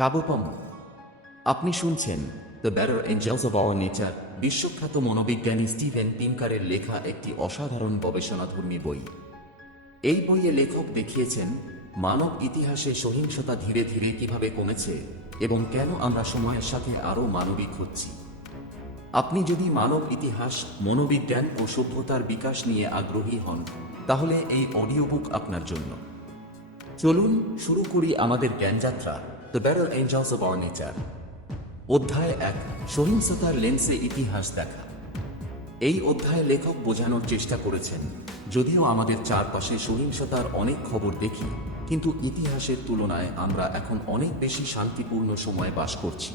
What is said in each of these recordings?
স্বাগতম আপনি শুনছেন the better angels of our nature বিশ্বখ্যাত মনোবিজ্ঞানী স্টিভেন পিমকারের লেখা একটি অসাধারণ গবেষণাধর্মী বই। এই বইয়ে লেখক দেখিয়েছেন, মানব ইতিহাসে সহিংসতা ধীরে ধীরে কীভাবে কমেছে এবং কেন আমরা সময়ের সাথে আরও মানবিক হচ্ছি। আপনি যদি মানব ইতিহাস, মনোবিজ্ঞান ও সভ্যতার বিকাশ নিয়ে আগ্রহী হন, তাহলে এই অডিও বুক আপনার জন্য। চলুন শুরু করি আমাদের জ্ঞানযাত্রা দ্য অব অধ্যায় এক, সহিংসতার লেন্সে ইতিহাস দেখা। এই অধ্যায়ে লেখক বোঝানোর চেষ্টা করেছেন, যদিও আমাদের চারপাশে সহিংসতার অনেক খবর দেখি, কিন্তু ইতিহাসের তুলনায় আমরা এখন অনেক বেশি শান্তিপূর্ণ সময়ে বাস করছি।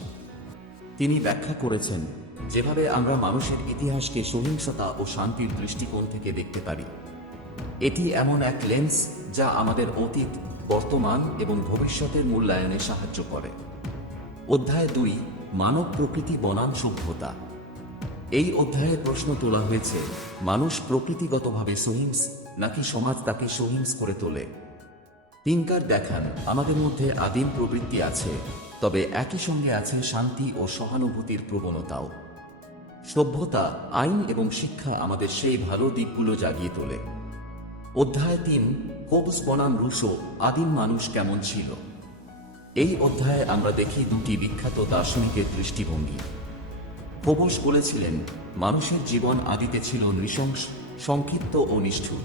তিনি ব্যাখ্যা করেছেন, যেভাবে আমরা মানুষের ইতিহাসকে সহিংসতা ও শান্তির দৃষ্টিকোণ থেকে দেখতে পারি। এটি এমন এক লেন্স যা আমাদের অতীত বর্তমান এবং ভবিষ্যতের মূল্যায়নে সাহায্য করে। অধ্যায় দুই, মানব প্রকৃতি বনাম সভ্যতা। এই অধ্যায়ে প্রশ্ন তোলা হয়েছে, মানুষ প্রকৃতিগতভাবে সহিংস নাকি সমাজ তাকে সহিংস করে তোলে? তিনকার দেখান, আমাদের মধ্যে আদিম প্রবৃত্তি আছে, তবে একই সঙ্গে আছে শান্তি ও সহানুভূতির প্রবণতাও। সভ্যতা, আইন এবং শিক্ষা আমাদের সেই ভালো দিকগুলো জাগিয়ে তোলে। অধ্যায় তিন, কোবস বনাম রুশো, আদিম মানুষ কেমন ছিল? এই অধ্যায়ে আমরা দেখি দুটি বিখ্যাত দার্শনিকের দৃষ্টিভঙ্গি। কোবস বলেছিলেন, মানুষের জীবন আদিতে ছিল নৃশংস, সংক্ষিপ্ত ও নিষ্ঠুর।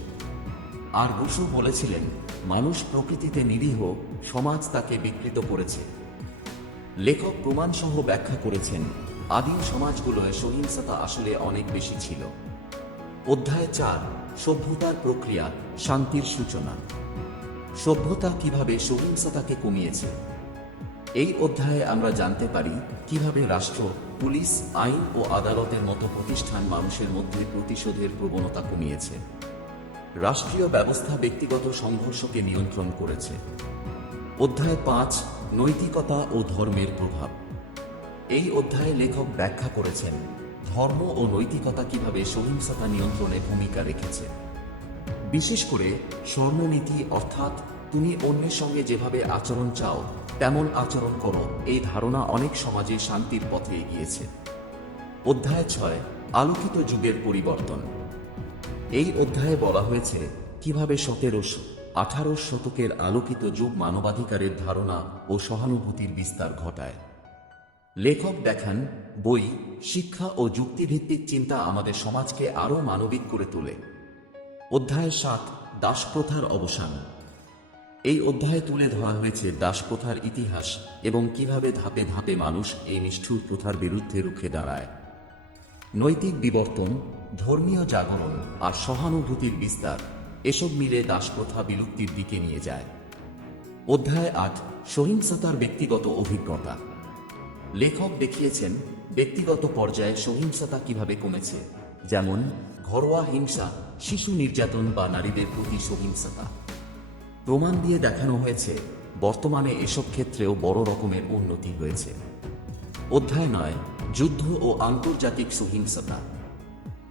আর রুশো বলেছিলেন, মানুষ প্রকৃতিতে নিরীহ, সমাজ তাকে বিকৃত করেছে। লেখক প্রমাণসহ ব্যাখ্যা করেছেন, আদিম সমাজগুলোয় সহিংসতা আসলে অনেক বেশি ছিল। অধ্যায় চার, সভ্যতার প্রক্রিয়া, শান্তির সূচনা। সভ্যতা কীভাবে সহিংসতাকে কমিয়েছে? এই অধ্যায়ে আমরা জানতে পারি কীভাবে রাষ্ট্র, পুলিশ, আইন ও আদালতের মতো প্রতিষ্ঠান মানুষের মধ্যে প্রতিশোধের প্রবণতা কমিয়েছে। রাষ্ট্রীয় ব্যবস্থা ব্যক্তিগত সংঘর্ষকে নিয়ন্ত্রণ করেছে। অধ্যায় পাঁচ, নৈতিকতা ও ধর্মের প্রভাব। এই অধ্যায়ে লেখক ব্যাখ্যা করেছেন ধর্ম ও নৈতিকতা কীভাবে সহিংসতা নিয়ন্ত্রণে ভূমিকা রেখেছে? বিশেষ করে স্বর্ণনীতি, অর্থাৎ তুমি অন্যের সঙ্গে যেভাবে আচরণ চাও, তেমন আচরণ করো, এই ধারণা অনেক সমাজে শান্তির পথে এগিয়েছে। অধ্যায় ছয়, আলোকিত যুগের পরিবর্তন। এই অধ্যায়ে বলা হয়েছে, কীভাবে সতেরোশো আঠারো শতকের আলোকিত যুগ মানবাধিকারের ধারণা ও সহানুভূতির বিস্তার ঘটায়। লেখক দেখান, বই, শিক্ষা ও যুক্তিভিত্তিক চিন্তা আমাদের সমাজকে আরও মানবিক করে তোলে। অধ্যায় সাত, দাসপ্রথার অবসান। এই অধ্যায়ে তুলে ধরা হয়েছে দাসপ্রথার ইতিহাস এবং কীভাবে ধাপে ধাপে মানুষ এই নিষ্ঠুর প্রথার বিরুদ্ধে রুখে দাঁড়ায়। নৈতিক বিবর্তন, ধর্মীয় জাগরণ আর সহানুভূতির বিস্তার এসব মিলে দাসপ্রথা বিলুপ্তির দিকে নিয়ে যায়। অধ্যায় আট, সহিংসতার ব্যক্তিগত অভিজ্ঞতা। লেখক দেখিয়েছেন ব্যক্তিগত পর্যায়ে সহিংসতা কীভাবে কমেছে, যেমন ঘরোয়া হিংসা, শিশু নির্যাতন বা নারীদের প্রতি সহিংসতা। প্রমাণ দিয়ে দেখানো হয়েছে, বর্তমানে এসব ক্ষেত্রেও বড় রকমের উন্নতি হয়েছে। অধ্যায় নয়, যুদ্ধ ও আন্তর্জাতিক সহিংসতা।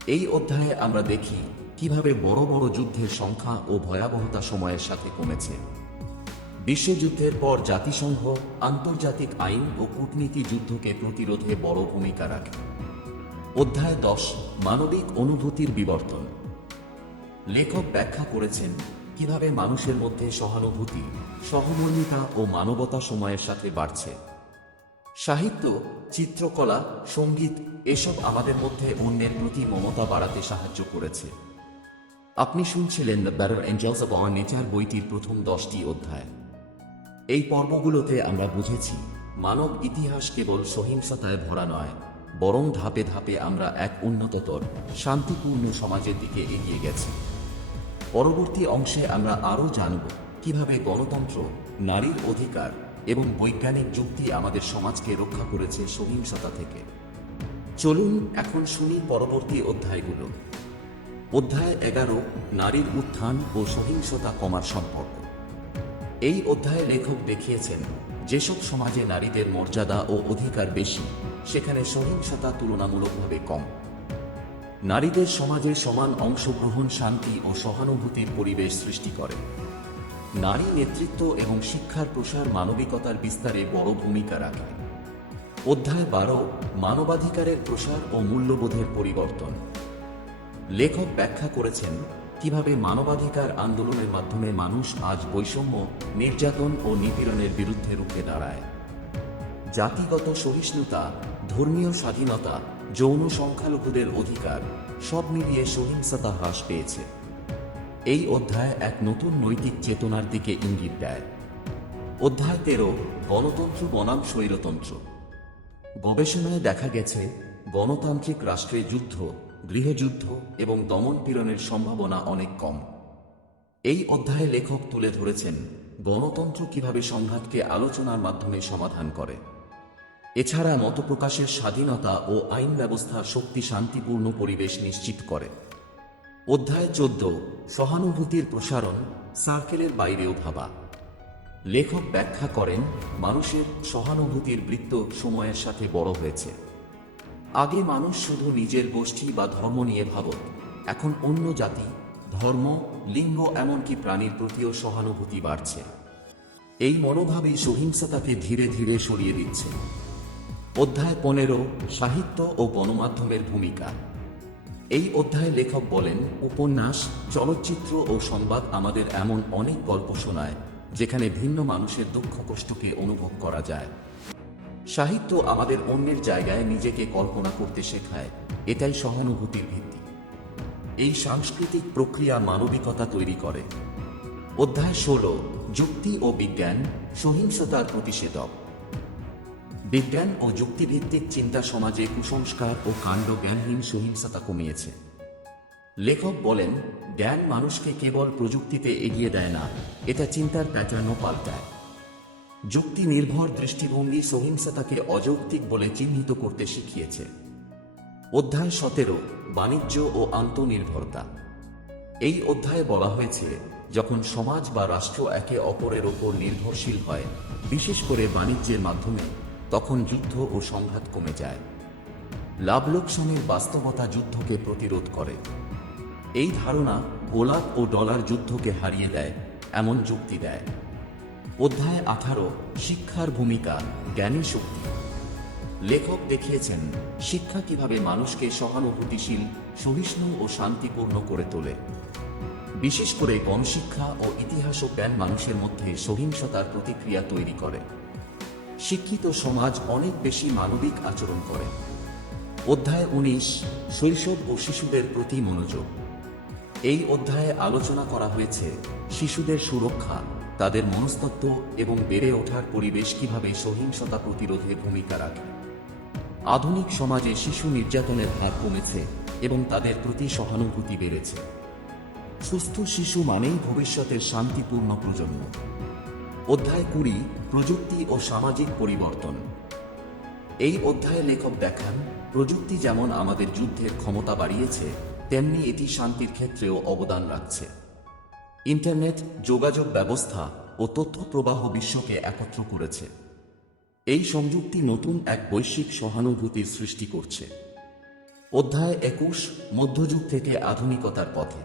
এই অধ্যায়ে আমরা দেখি কীভাবে বড় বড় যুদ্ধের সংখ্যা ও ভয়াবহতা সময়ের সাথে কমেছে। বিশ্বযুদ্ধের পর জাতিসংঘ, আন্তর্জাতিক আইন ও কূটনীতি যুদ্ধকে প্রতিরোধে বড় ভূমিকা রাখে। অধ্যায় দশ, মানবিক অনুভূতির বিবর্তন। লেখক ব্যাখ্যা করেছেন কীভাবে মানুষের মধ্যে সহানুভূতি, সহমর্মিতা ও মানবতা সময়ের সাথে বাড়ছে। সাহিত্য, চিত্রকলা, সংগীত এসব আমাদের মধ্যে অন্যের প্রতি মমতা বাড়াতে সাহায্য করেছে। আপনি শুনছিলেন the better angels of nature বইটির প্রথম দশটি অধ্যায়। এই পর্বগুলোতে আমরা বুঝেছি, মানব ইতিহাস কেবল সহিংসতায় ভরা নয়, বরং ধাপে ধাপে আমরা এক উন্নততর, শান্তিপূর্ণ সমাজের দিকে এগিয়ে গেছি। পরবর্তী অংশে আমরা আরও জানব কীভাবে গণতন্ত্র, নারীর অধিকার এবং বৈজ্ঞানিক যুক্তি আমাদের সমাজকে রক্ষা করেছে সহিংসতা থেকে। চলুন এখন শুনি পরবর্তী অধ্যায়গুলো। অধ্যায় এগারো, নারীর উত্থান ও সহিংসতা কমার সম্পর্ক। এই অধ্যায়ে লেখক দেখিয়েছেন, যেসব সমাজে নারীদের মর্যাদা ও অধিকার বেশি, সেখানে সহিংসতা তুলনামূলকভাবে কম। নারীদের সমাজে সমান অংশগ্রহণ, শান্তি ও সহানুভূতির পরিবেশ সৃষ্টি করে। নারী নেতৃত্ব এবং শিক্ষার প্রসার মানবিকতার বিস্তারে বড় ভূমিকা রাখে। অধ্যায় বারো, মানবাধিকারের প্রসার ও মূল্যবোধের পরিবর্তন। লেখক ব্যাখ্যা করেছেন কীভাবে মানবাধিকার আন্দোলনের মাধ্যমে মানুষ আজ বৈষম্য, নির্যাতন ও নিপীড়নের বিরুদ্ধে রুখে দাঁড়ায়? জাতিগত সহিষ্ণুতা, ধর্মীয় স্বাধীনতা, যৌন সংখ্যালঘুদের অধিকার, সব মিলিয়ে সহিংসতা হ্রাস পেয়েছে। এই অধ্যায় এক নতুন নৈতিক চেতনার দিকে ইঙ্গিত দেয়। অধ্যায় তেরো, গণতন্ত্র বনাম স্বৈরতন্ত্র। গবেষণায় দেখা গেছে, গণতান্ত্রিক রাষ্ট্রে যুদ্ধ গৃহযুদ্ধ এবং দমনপীড়নের সম্ভাবনা অনেক কম। এই অধ্যায়ে লেখক তুলে ধরেছেন গণতন্ত্র কীভাবে সংঘাতকে আলোচনার মাধ্যমে সমাধান করে। এছাড়া মতপ্রকাশের স্বাধীনতা ও আইন ব্যবস্থার শক্তি শান্তিপূর্ণ পরিবেশ নিশ্চিত করে। অধ্যায় চোদ্দ, সহানুভূতির প্রসারণ, সার্কেলের বাইরেও ভাবা। লেখক ব্যাখ্যা করেন, মানুষের সহানুভূতির বৃত্ত সময়ের সাথে বড় হয়েছে। আগে মানুষ শুধু নিজের গোষ্ঠী বা ধর্ম নিয়ে ভাবত, এখন অন্য জাতি, ধর্ম, লিঙ্গ এমনকি প্রাণীর প্রতিও সহানুভূতি বাড়ছে। এই মনোভাবই সহিংসতাকে ধীরে ধীরে সরিয়ে দিচ্ছে। অধ্যায় পনেরো, সাহিত্য ও গণমাধ্যমের ভূমিকা। এই অধ্যায়ে লেখক বলেন, উপন্যাস, চলচ্চিত্র ও সংবাদ আমাদের এমন অনেক গল্প শোনায়, যেখানে ভিন্ন মানুষের দুঃখ কষ্টকে অনুভব করা যায়। সাহিত্য আমাদের অন্যের জায়গায় নিজেকে কল্পনা করতে শেখায়, এটাই সহানুভূতির ভিত্তি। এই সাংস্কৃতিক প্রক্রিয়া মানবিকতা তৈরি করে। অধ্যায় ষোলো, যুক্তি ও বিজ্ঞান, সহিংসতার প্রতিষেধক। বিজ্ঞান ও যুক্তিভিত্তিক চিন্তা সমাজে কুসংস্কার ও কাণ্ড জ্ঞানহীন সহিংসতা কমিয়েছে। লেখক বলেন, জ্ঞান মানুষকে কেবল প্রযুক্তিতে এগিয়ে দেয় না, এটা চিন্তার প্যাটার্নও পাল্টায়। যুক্তি নির্ভর দৃষ্টিভঙ্গি সহিংসতাকে অযৌক্তিক বলে চিহ্নিত করতে শিখিয়েছে। অধ্যায় সতেরো, বাণিজ্য ও আন্তনির্ভরতা। এই অধ্যায়ে বলা হয়েছে, যখন সমাজ বা রাষ্ট্র একে অপরের ওপর নির্ভরশীল হয়, বিশেষ করে বাণিজ্যের মাধ্যমে, তখন যুদ্ধ ও সংঘাত কমে যায়। লাভ লোকসানের বাস্তবতা যুদ্ধকে প্রতিরোধ করে। এই ধারণা গোলাপ ও ডলার যুদ্ধকে হারিয়ে দেয়, এমন যুক্তি দেয়। অধ্যায় আঠারো, শিক্ষার ভূমিকা, জ্ঞানী শক্তি। লেখক দেখিয়েছেন, শিক্ষা কীভাবে মানুষকে সহানুভূতিশীল, সহিষ্ণু ও শান্তিপূর্ণ করে তোলে। বিশেষ করে গণশিক্ষা ও ইতিহাস ও জ্ঞান মানুষের মধ্যে সহিংসতার প্রতিক্রিয়া তৈরি করে। শিক্ষিত সমাজ অনেক বেশি মানবিক আচরণ করে। অধ্যায় উনিশ, শৈশব ও শিশুদের প্রতি মনোযোগ। এই অধ্যায়ে আলোচনা করা হয়েছে শিশুদের সুরক্ষা। তাদের মনস্তত্ত্ব এবং বেড়ে ওঠার পরিবেশ কীভাবে সহিংসতা প্রতিরোধে ভূমিকা রাখে। আধুনিক সমাজে শিশু নির্যাতনের হার কমেছে এবং তাদের প্রতি সহানুভূতি বেড়েছে। সুস্থ শিশু মানেই ভবিষ্যতের শান্তিপূর্ণ প্রজন্ম। অধ্যায় কুড়ি, প্রযুক্তি ও সামাজিক পরিবর্তন। এই অধ্যায়ে লেখক দেখান, প্রযুক্তি যেমন আমাদের যুদ্ধের ক্ষমতা বাড়িয়েছে, তেমনি এটি শান্তির ক্ষেত্রেও অবদান রাখছে। ইন্টারনেট, যোগাযোগ ব্যবস্থা ও তথ্য প্রবাহ বিশ্বকে একত্র করেছে। এই সংযুক্তি নতুন এক বৈশ্বিক সহানুভূতির সৃষ্টি করছে। অধ্যায় একুশ, মধ্যযুগ থেকে আধুনিকতার পথে।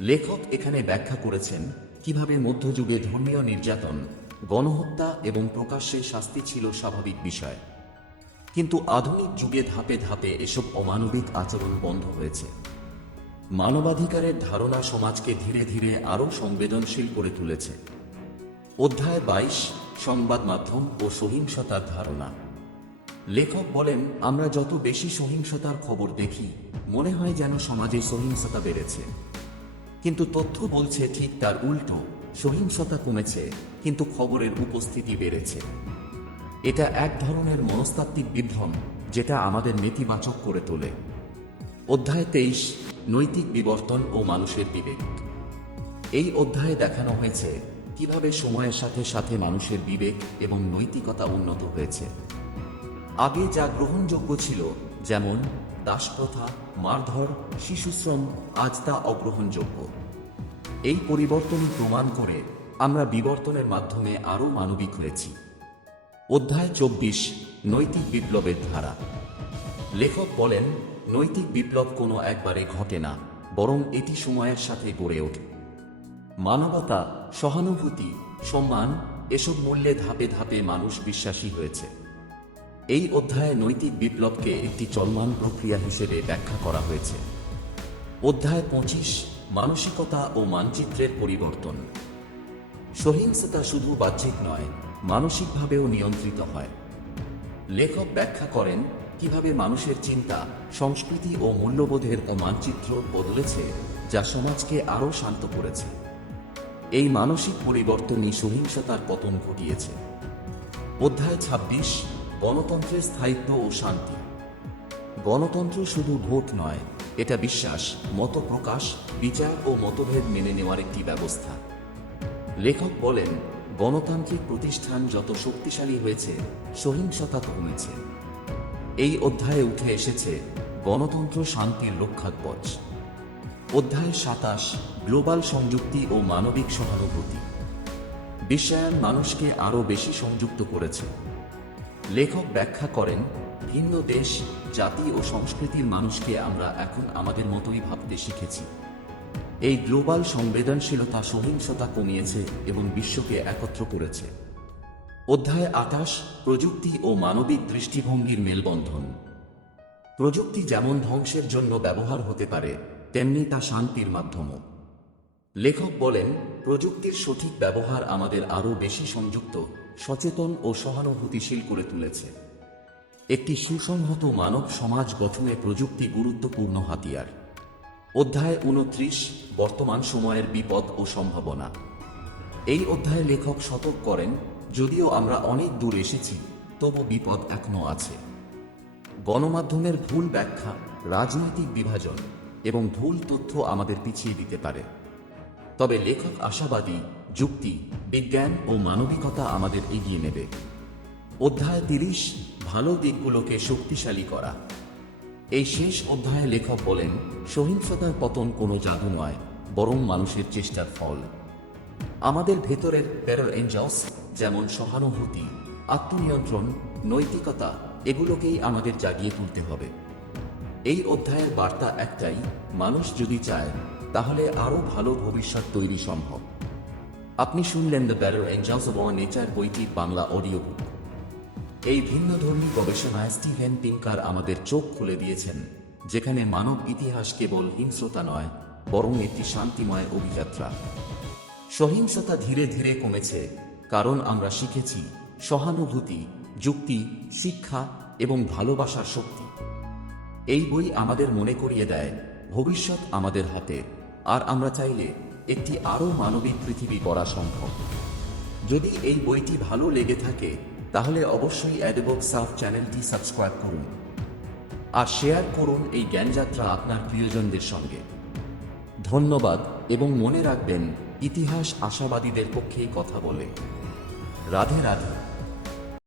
লেখক এখানে ব্যাখ্যা করেছেন কীভাবে মধ্যযুগে ধর্মীয় নির্যাতন, গণহত্যা এবং প্রকাশ্যে শাস্তি ছিল স্বাভাবিক বিষয়। কিন্তু আধুনিক যুগে ধাপে ধাপে এসব অমানবিক আচরণ বন্ধ হয়েছে। মানবাধিকারের ধারণা সমাজকে ধীরে ধীরে আরও সংবেদনশীল করে তুলেছে। অধ্যায় বাইশ, সংবাদ মাধ্যম ও সহিংসতার ধারণা। লেখক বলেন, আমরা যত বেশি সহিংসতার খবর দেখি, মনে হয় যেন সমাজে সহিংসতা বেড়েছে। কিন্তু তথ্য বলছে ঠিক তার উল্টো, সহিংসতা কমেছে, কিন্তু খবরের উপস্থিতি বেড়েছে। এটা এক ধরনের মনস্তাত্ত্বিক বিভ্রম, যেটা আমাদের নেতিবাচক করে তোলে। অধ্যায় তেইশ নৈতিক বিবর্তন ও মানুষের বিবেক। এই অধ্যায়ে দেখানো হয়েছে কীভাবে সময়ের সাথে সাথে মানুষের বিবেক এবং নৈতিকতা উন্নত হয়েছে। আগে যা গ্রহণযোগ্য ছিল, যেমন দাসপ্রথা, মারধর, শিশুশ্রম, আজ তা অগ্রহণযোগ্য। এই পরিবর্তন প্রমাণ করে আমরা বিবর্তনের মাধ্যমে আরও মানবিক হয়েছি। অধ্যায় চব্বিশ, নৈতিক বিপ্লবের ধারা। লেখক বলেন নৈতিক বিপ্লব কোনো একবারে ঘটে না, বরং এটি সময়ের সাথে গড়ে ওঠে। মানবতা, সহানুভূতি, সম্মান এসব মূল্যে ধাপে ধাপে মানুষ বিশ্বাসী হয়েছে। এই অধ্যায়ে নৈতিক বিপ্লবকে একটি চলমান প্রক্রিয়া হিসেবে ব্যাখ্যা করা হয়েছে। অধ্যায় পঁচিশ, মানসিকতা ও মানচিত্রের পরিবর্তন। সহিংসতা শুধু বাহ্যিক নয়, মানসিকভাবেও নিয়ন্ত্রিত হয়। লেখক ব্যাখ্যা করেন কীভাবে মানুষের চিন্তা, সংস্কৃতি ও মূল্যবোধের মানচিত্র বদলেছে যা সমাজকে আরও শান্ত করেছে? এই মানসিক পরিবর্তনই সহিংসতার পতন ঘটিয়েছে। অধ্যায় ২৬ গণতন্ত্রের স্থায়িত্ব ও শান্তি। গণতন্ত্র শুধু ভোট নয়, এটা বিশ্বাস মত প্রকাশ বিচার ও মতভেদ মেনে নেওয়ার একটি ব্যবস্থা। লেখক বলেন, গণতান্ত্রিক প্রতিষ্ঠান যত শক্তিশালী হয়েছে, সহিংসতা কমেছে। এই অধ্যায়ে উঠে এসেছে গণতন্ত্র শান্তির রক্ষাকবচ অধ্যায় সাতাশ, গ্লোবাল সংযুক্তি ও মানবিক সহানুভূতি। বিশ্বায়ন মানুষকে আরও বেশি সংযুক্ত করেছে। লেখক ব্যাখ্যা করেন, ভিন্ন দেশ, জাতি ও সংস্কৃতির মানুষকে আমরা এখন আমাদের মতোই ভাবতে শিখেছি। এই গ্লোবাল সংবেদনশীলতা সহিংসতা কমিয়েছে এবং বিশ্বকে একত্র করেছে। অধ্যায় আকাশ প্রযুক্তি ও মানবিক দৃষ্টিভঙ্গির মেলবন্ধন। প্রযুক্তি যেমন ধ্বংসের জন্য ব্যবহার হতে পারে, তেমনি তা শান্তির মাধ্যমও। লেখক বলেন, প্রযুক্তির সঠিক ব্যবহার আমাদের আরও বেশি সংযুক্ত, সচেতন ও সহানুভূতিশীল করে তুলেছে। একটি সুসংহত মানব সমাজ গঠনে প্রযুক্তি গুরুত্বপূর্ণ হাতিয়ার। অধ্যায় উনত্রিশ, বর্তমান সময়ের বিপদ ও সম্ভাবনা। এই অধ্যায়ে লেখক সতর্ক করেন যদিও আমরা অনেক দূর এসেছি, তবু বিপদ এখনও আছে। গণমাধ্যমের ভুল ব্যাখ্যা, রাজনৈতিক বিভাজন এবং ভুল তথ্য আমাদের পিছিয়ে দিতে পারে। তবে লেখক আশাবাদী, যুক্তি, বিজ্ঞান ও মানবিকতা আমাদের এগিয়ে নেবে। অধ্যায় তিরিশ, ভালো দিকগুলোকে শক্তিশালী করা। এই শেষ অধ্যায়ে লেখক বলেন, সহিংসতার পতন কোনো জাদু নয়, বরং মানুষের চেষ্টার ফল। আমাদের ভেতরের প্যারার এঞ্জলস যেমন সহানুভূতি, আত্মনিয়ন্ত্রণ, নৈতিকতা, এগুলোকেই আমাদের জাগিয়ে তুলতে হবে। এই অধ্যায়ের বার্তা একটাই, মানুষ যদি চায়, তাহলে আরও ভালো ভবিষ্যৎ তৈরি সম্ভব। আপনি শুনলেন the better angels of nature বইটির বাংলা অডিও বুক এই ভিন্নধর্মী গবেষণায় স্টিভেন পিঙ্কার আমাদের চোখ খুলে দিয়েছেন, যেখানে মানব ইতিহাস কেবল হিংস্রতা নয়, বরং একটি শান্তিময় অভিযাত্রা। সহিংসতা ধীরে ধীরে কমেছে কারণ আমরা শিখেছি সহানুভূতি, যুক্তি, শিক্ষা এবং ভালোবাসার শক্তি। এই বই আমাদের মনে করিয়ে দেয়, ভবিষ্যৎ আমাদের হাতে, আর আমরা চাইলে একটি আরও মানবিক পৃথিবী করা সম্ভব। যদি এই বইটি ভালো লেগে থাকে, তাহলে অবশ্যই অ্যাডবক সাফ চ্যানেলটি সাবস্ক্রাইব করুন। আর শেয়ার করুন এই জ্ঞানযাত্রা আপনার প্রিয়জনদের সঙ্গে। ধন্যবাদ এবং মনে রাখবেন, ইতিহাস আশাবাদীদের পক্ষেই কথা বলে। রাধে রাধে।